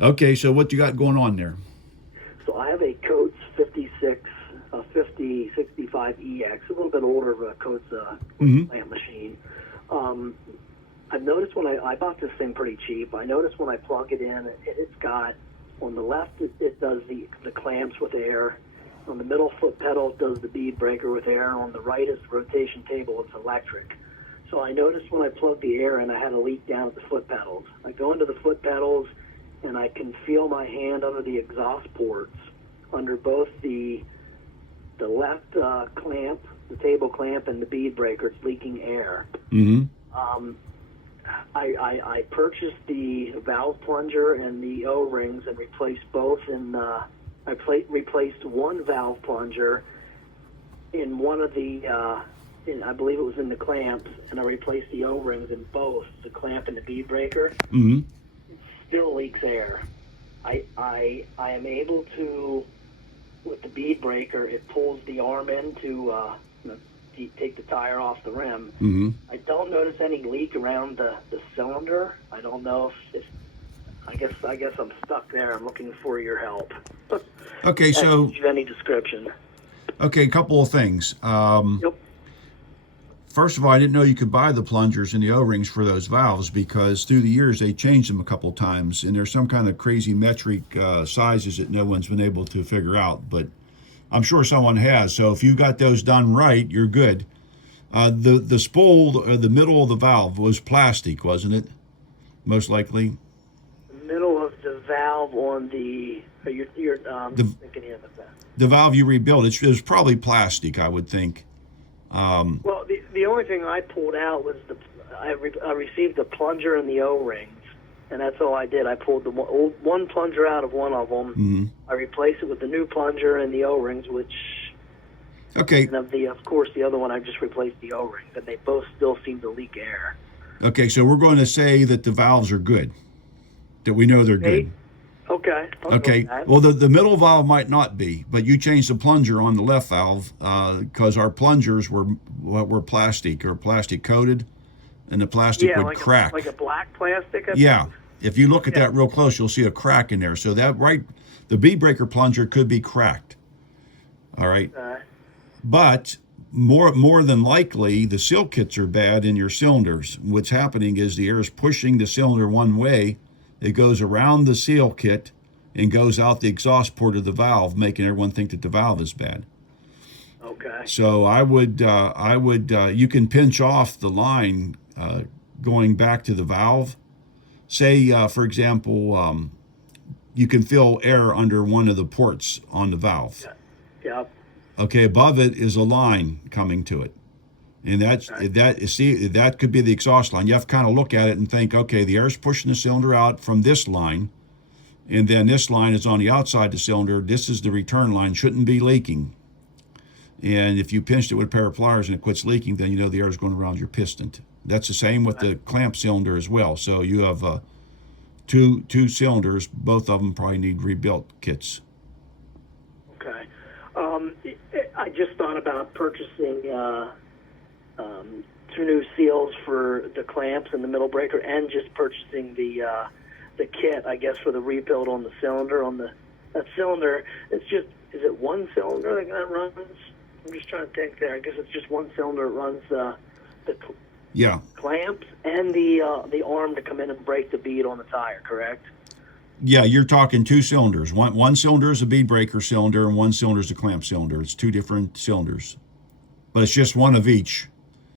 Okay, so what you got going on there? So I have a Coates 56, 5065EX, a little bit older of a Coates Mm-hmm. lamp machine. Um, I've noticed when I bought this thing pretty cheap. I noticed when I plug it in, it's got on the left it does the clamps with air. On the middle foot pedal it does the bead breaker with air. On the right is the rotation table. It's electric. So I noticed when I plugged the air in, I had a leak down at the foot pedals. I go into the foot pedals, and I can feel my hand under the exhaust ports, under both the left clamp, the table clamp, and the bead breaker. It's leaking air. Mm-hmm. Um, I purchased the valve plunger and the O-rings and replaced both. Replaced one valve plunger in one of the, I believe it was in the clamps, and I replaced the O-rings in both, the clamp and the bead breaker. Mm-hmm. Still leaks air. I am able to, with the bead breaker, it pulls the arm in to take the tire off the rim. Mm-hmm. I don't notice any leak around the cylinder. I don't know if I guess I'm stuck there. I'm looking for your help. Okay, so Give any description. okay, a couple of things. Yep. First of all, I didn't know you could buy the plungers and the O-rings for those valves because through the years they changed them a couple of times, and there's some kind of crazy metric sizes that no one's been able to figure out. But I'm sure someone has. So if you got those done right, you're good. The spool, the middle of the valve was plastic, wasn't it? Most likely. Middle of the valve on the. You're thinking of that. The valve you rebuilt, it was probably plastic, I would think. Well, the only thing I pulled out was I received the plunger and the O-rings, and that's all I did. I pulled the one plunger out of one of them. Mm-hmm. I replaced it with the new plunger and the O-rings, which. Okay. And of course, the other one I just replaced the O-rings, and they both still seem to leak air. Okay, so we're going to say that the valves are good. That we know they're good. Okay. Okay. Well, the middle valve might not be, but you changed the plunger on the left valve because our plungers were plastic or plastic coated, and the plastic would like crack. Like a black plastic. Yeah. If you look at that real close, you'll see a crack in there. So the bead breaker plunger could be cracked. All right. But more than likely, the seal kits are bad in your cylinders. What's happening is the air is pushing the cylinder one way. It goes around the seal kit and goes out the exhaust port of the valve, making everyone think that the valve is bad. Okay. So I would, you can pinch off the line going back to the valve. Say, for example, you can feel air under one of the ports on the valve. Yep. Okay, above it is a line coming to it. And that could be the exhaust line. You have to kind of look at it and think, okay, the air's pushing the cylinder out from this line, and then this line is on the outside the cylinder. This is the return line, shouldn't be leaking. And if you pinched it with a pair of pliers and it quits leaking, then you know the air is going around your piston. That's the same with the clamp cylinder as well. So you have two cylinders. Both of them probably need rebuilt kits. Okay. I just thought about purchasing two new seals for the clamps and the middle breaker, and just purchasing the kit, I guess, for the rebuild on the cylinder. That cylinder, is it one cylinder that runs? I'm just trying to think there. I guess it's just one cylinder that runs the clamps and the arm to come in and break the bead on the tire, correct? Yeah, you're talking two cylinders. One cylinder is a bead breaker cylinder, and one cylinder is a clamp cylinder. It's two different cylinders, but it's just one of each.